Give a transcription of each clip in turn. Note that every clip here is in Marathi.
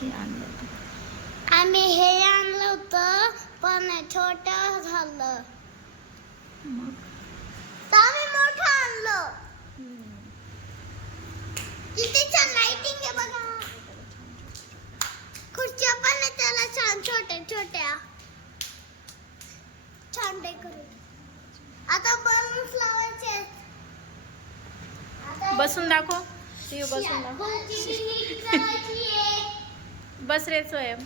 हे आणलं. आम्ही हे आणलं होतं पण छोटं झालं. मग आम्ही मोठं आणलं. किती छान लाइटिंग आहे बघा. खुर्च्या पण आहे त्याला छान छोट्या छोट्या. छान डेकोरेट. आता बलून्स लावायचे. बसून दाखव. शिव बसून दाखव. बस रे स्वयं.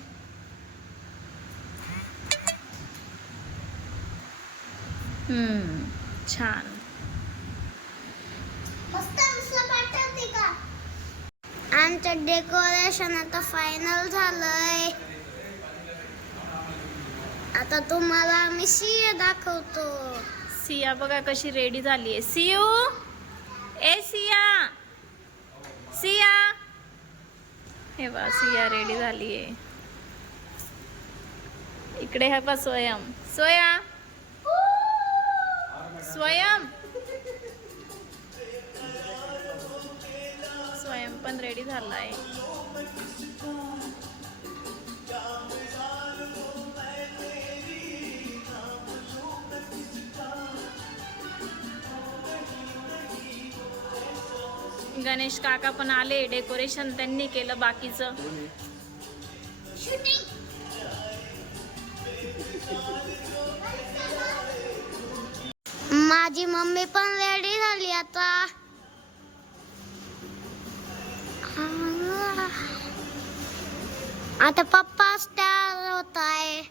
छान. मस्त दिसलं पाठवते का? आमचं डेकोरेशन आता फायनल झालंय. आता तुम्हाला आम्ही सिया दाखवतो. सिया बघा कशी रेडी झाली आहे. सियू ए सिया सिया हे बघा सिया रेडी झाली आहे. इकडे है बा स्वयं. स्वयं स्वयं स्वयं पण रेडी झाला आहे. गणेश काका पण आले. डेकोरेशन त्यांनी केलं बाकीचं. माझी मम्मी पण रेडी झाली आता. आता पप्पा तयार होत आहे.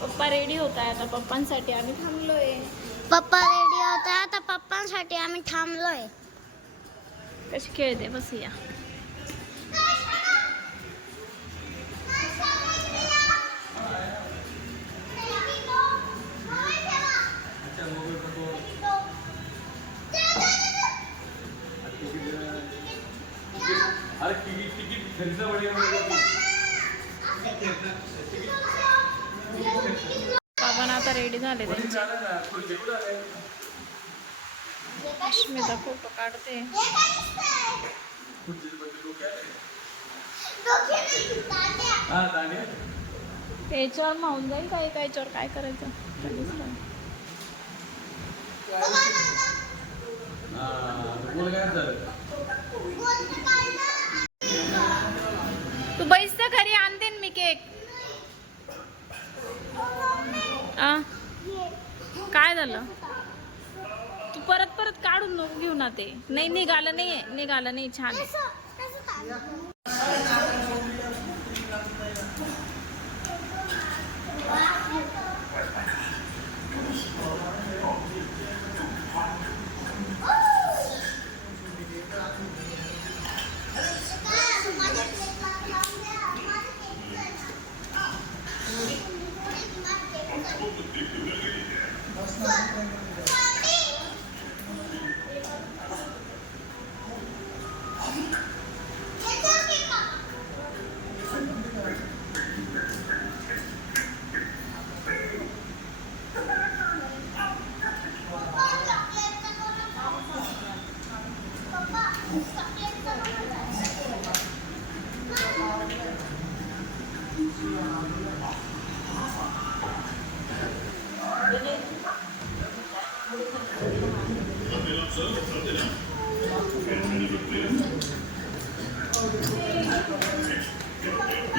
पप्पा रेडी होत आहे. आता पप्पांसाठी आम्ही थांबलोय. पप्पा रेडी होत आहे. आता पप्पांसाठी आम्ही थांबलोय. कशी खेळते बस या. बाबा आता रेडी झाले त्यांचे. अस्मिता फोटो काढते. त्याच्यावर मावून जाईल काय काय याच्यावर काय करायचं. तू बैस तर खरी आणते मी केक. काय झालं. तू परत परत काढून नको घेऊ ना. ते नाही निघालं नाहीये. निघालं नाही. छान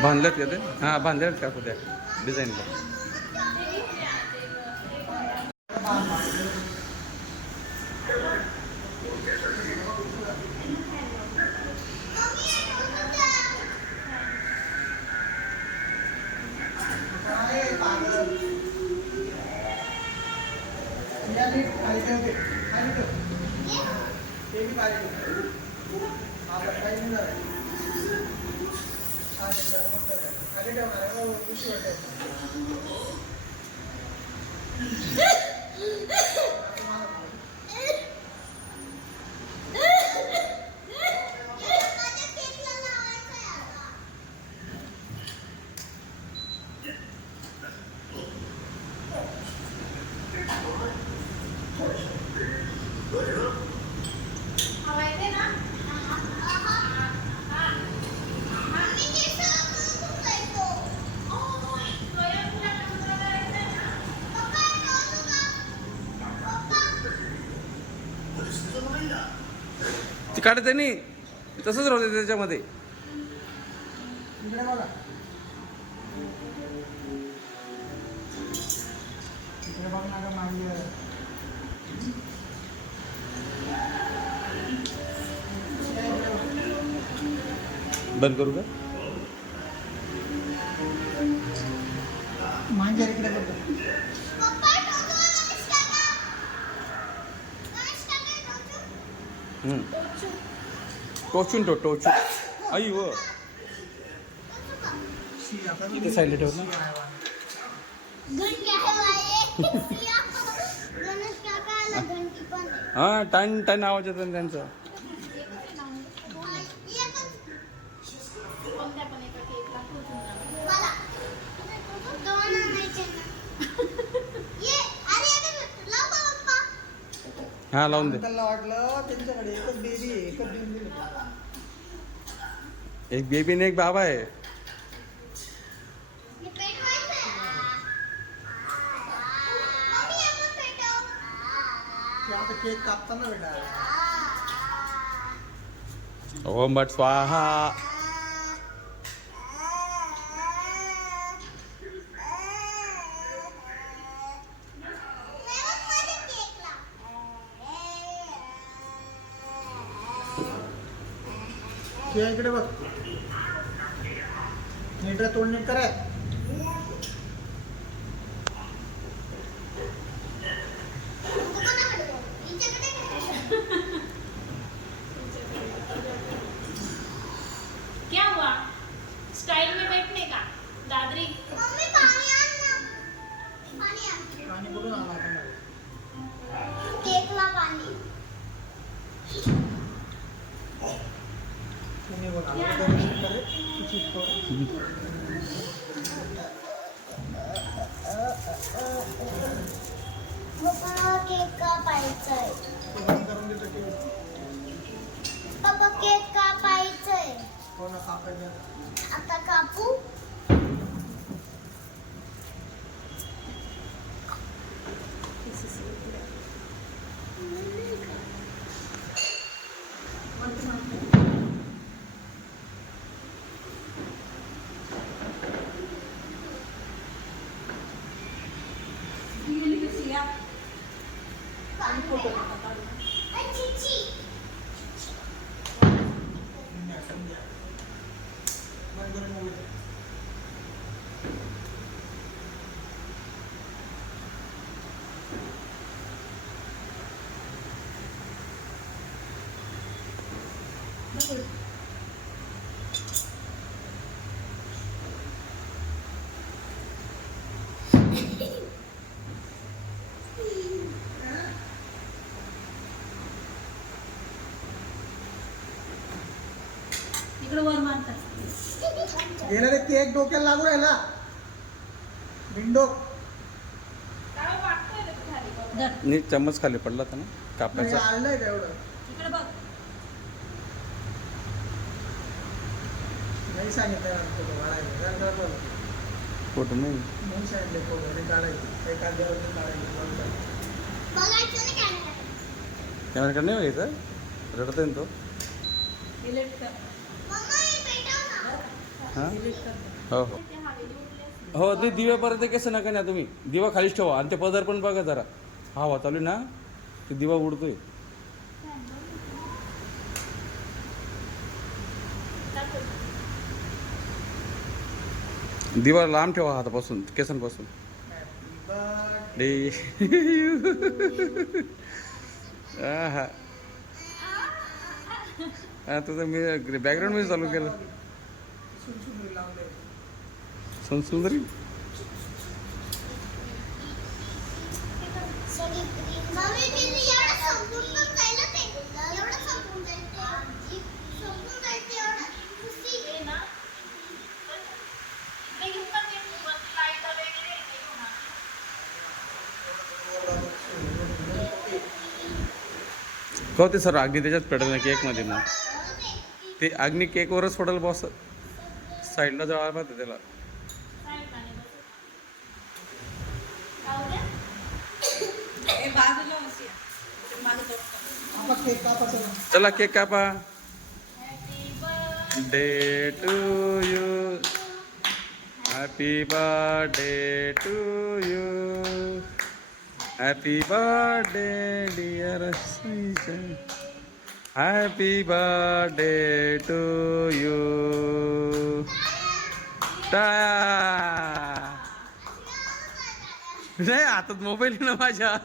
बांधल्यात का ते? हां बांधल्यात का कुठे डिझाईनला. ती काढते नाही तसंच राहते त्याच्यामध्ये. इकडे बघा. इकडे बघ ना गं मागे. बंद करू का? मांजर इकडे बघ. टोचून टोचून आई व किती साईडला ठेवत ना. घंटी आहे बाई. गणेश काकाला घंटी पण आहे. हा टन टन आवाज येतो ना त्यांचा. मला दोन आणायचे ना. ये अरे लाव पप्पा. हा लावून दे. त्याला वाटलं त्यांच्याकडे एकच बेबी आहे, एकच देऊन दिलं. एक बेबी ने एक बाबा आहे. हे पेटवायचं मम्मी आपण पेटव. ते आता केक कापताना बेटा. ओम भट स्वाहा. ते इकडे बघ. नीट तोड नीट कराय. क्या हुआ? स्टाइल में बैठने का दादरी. मम्मी पाणी आण ना. पाणी आण. आणि कुठून आला आता? केकला पाणी. तुम्ही बघा. आता नीट करे. चीप कर. पप्पा केक कापायचंय. तो बंद करून देतो टीव्ही. पप्पा केक कापायचंय. कोणा कापायचं? आता कापू. बंद करून मोबाईल. इकडे वर मारतात. गेला रे केक डोक्याला लागू राहिला. विंडो. नीट चम्मच खाली पडला होता ना हे कापायचा. आणलंय का एवढं? इकडे बघ. नाही सांगितलं फोटो काढायचं. फोटो नाही. नाही सांगितले फोटो हे काढायचे. एका देवाचं काढायचं. बघायचं नाही कॅमेरा. कॅमेराकडे नाही बघायचं. रडतोय ना तो. डिलीट कर. मम्मा हे पेटव ना. हा डिलीट कर. हो हो हो. ते दिव्यापर्यंत कसं नका ना तुम्ही. दिवा खालीच ठेवा आणि ते पदर पण बघा जरा. हवा चालू आहे ना ते दिवा उडतोय. दिवा लांब ठेवा हातापासून केसांपासून. डे हा हा तुझं मी बॅकग्राऊंड मध्ये चालू केलं. सुंदरी मम्मी किती एवढं संपून पण जायला ते. एवढं संपून जाईल ते. संपून जाईल ते एवढं. खुशी. हे ना. ते घेऊन का ते लाईट वगैरे ते घेऊन आ. हो ते सर अग्नी त्याच्यात पेटेल ना केकमध्ये मग. ते अग्नी केकवरच पडेल बॉस. साईडला जळायला पाहिजे त्याला. साईडला नाही बसत. जाऊ द्या. हे बाजूला बसूया. मागे बसतो. कापा केक कापा चला. चला केक कापा. Day to you. Happy birthday to you. Happy birthday dear सीजन. Happy birthday to you. नाही हातात मोबाईल आहे ना माझ्या.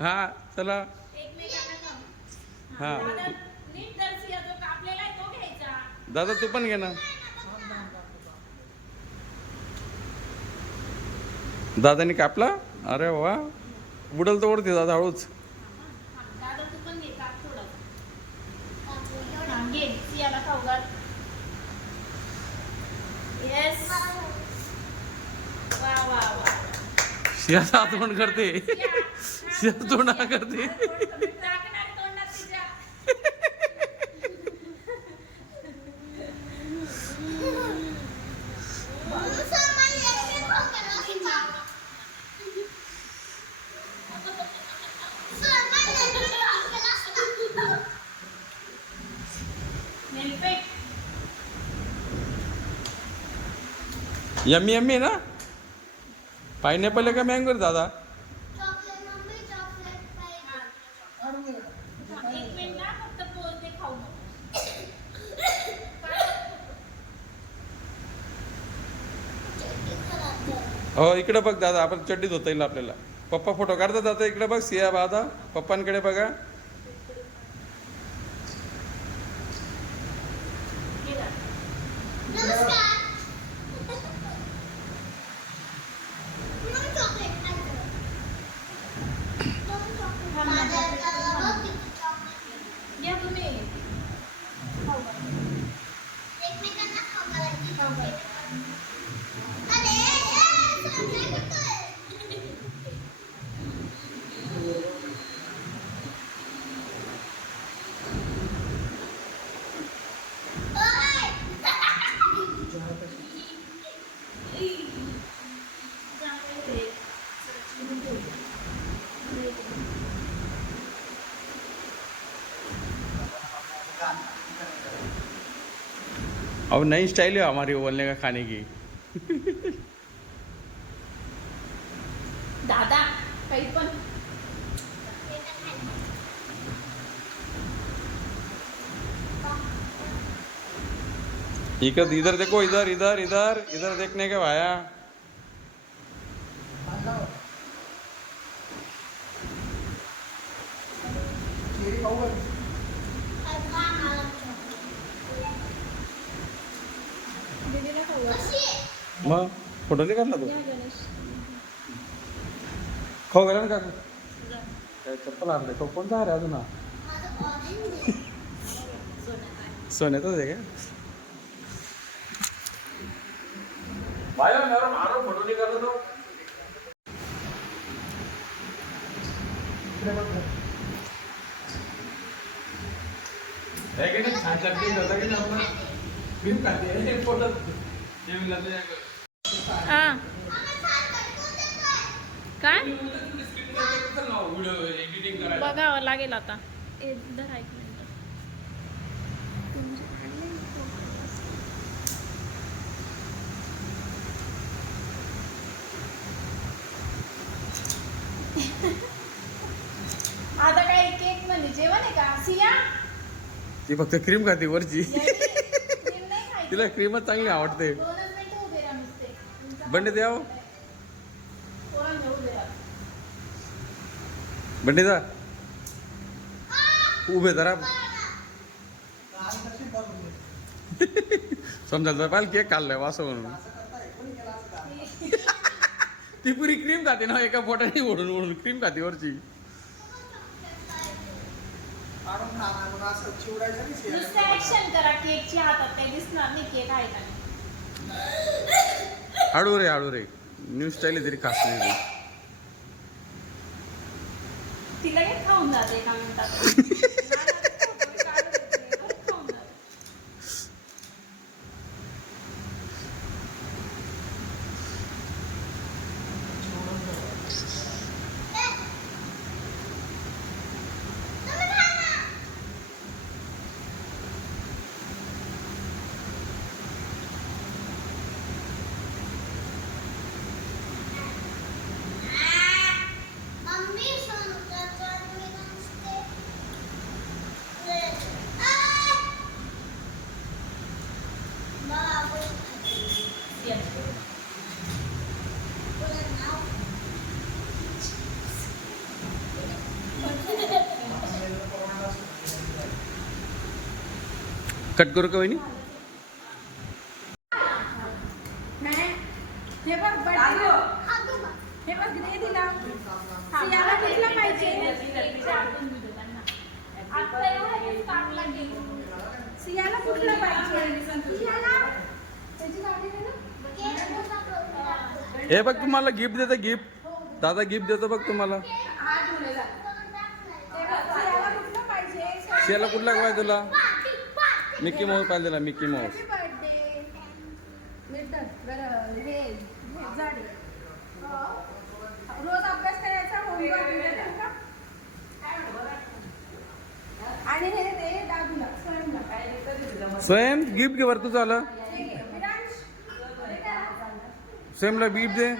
हा चला. हा दादा तू पण घे ना. दादानी कापला. अरे वा बुडल तर ओढते दादा हळूच. दादा तू पण घे काप थोडं. घे सियाला खाऊ घाल. येस. वा वा वा. शियाचा आठवण करते. शिया तोंडा करते. टाकणार तोंडात तिच्या. नेलपेंट. यम्मी यम्मी ना. पायनॅपल आहे का मँगो दादा. एक मिनिट ना फक्त पोच दे खाऊ नको. हो इकडे बघ दादा आपण चड्डी धुता येईल आपल्याला. पप्पा फोटो काढतात दादा. इकडे बघ सिया दादा पप्पांकडे बघा. या तुम्ही खाऊ घाल. एकमेकांना खाऊ घालायची. खाऊ घाल. अरे काय करतोय? अब नई स्टाइल है हमारी बोलने का खाने की. दादा काही पण. इधर इधर देखो. इधर इधर इधर इधर देखने के भाया. केळी खाऊ घाल. दीदीला खाऊ घाल. मग फोटो नाही काढला तू. या गणेश. खाऊ गेला ना काकू. काय चप्पल आणले तो कोणता आहे अजून हा? सोन्याचाच आहे का. भाया मारो फोटो नाही काढला तो. इकडे बघ. छान चटणी होता की नाही आपण. बिन खाते फोटो जेवण लागलं. हा काय व्हिडिओ एडिटिंग करायला. बघावं लागेल आता. इधर ऐक मिनिट. आता काय केक म्हणजे जेवण आहे का सिया. ती फक्त क्रीम खाते वरची. क्रीम नाही खायची. तिला क्रीमच चांगली आवडते. 2 मिनिटं उभे राहा नुसते. तुमचा बंडे द्याव. पोरांना उभे राहा. बंडे जा उभे जरा. आणि कशी करून दे. समजा पाहिजे केक खाल्लाय वासं म्हणून. असं करताय कोणी केलं असं का? ती पुरी क्रीम खाते ना. एका पोटाने ओढून ओढून क्रीम खाते वरची. काढून खा ना, मग असं चिवडायचं नाही नुसतं शियाला. ऍक्शन करा. केकची हातात काही दिसणार नाही. केक आहे का नाही. हळू रे न्यू स्टाईल आहे तरी खास नाही. तिला काय खाऊन जाते एका मिनिटात. खाऊन जाते. चिवडून कट करू का वहिनी? हे बघ हे बघ दे दिला सियाला कुठला पाहिजे सियाला कुठला पाहिजे सियाला त्याची गाडी आहे ना हे बघ तुम्हाला गिफ्ट देतो गिफ्ट दादा गिफ्ट देतो बघ तुम्हाला हात धुलेला हे बघ सियाला कुठला पाहिजे शेला कुठला काय तुला मिकी माऊस पाहिजे तुला Mickey Mouse happy birthday Milton हे झाडे रोज अभ्यास करायचा होमवर्क का आणि हे दे दादूला स्वयंला स्वयं गिफ्ट घे वरतू झालं हे घे विरांश स्वयंला गिफ्ट दे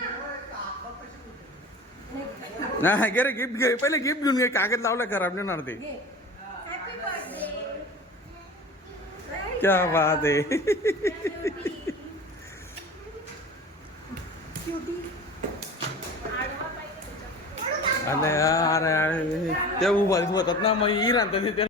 नाही घे रे गिफ्ट घे पहिले गिफ्ट घेऊन घे कागद लावला खराब नाही होणार ते हॅपी बर्थडे क्या बात आहे अरे यार ते उभा होतात ना मग ही राहतात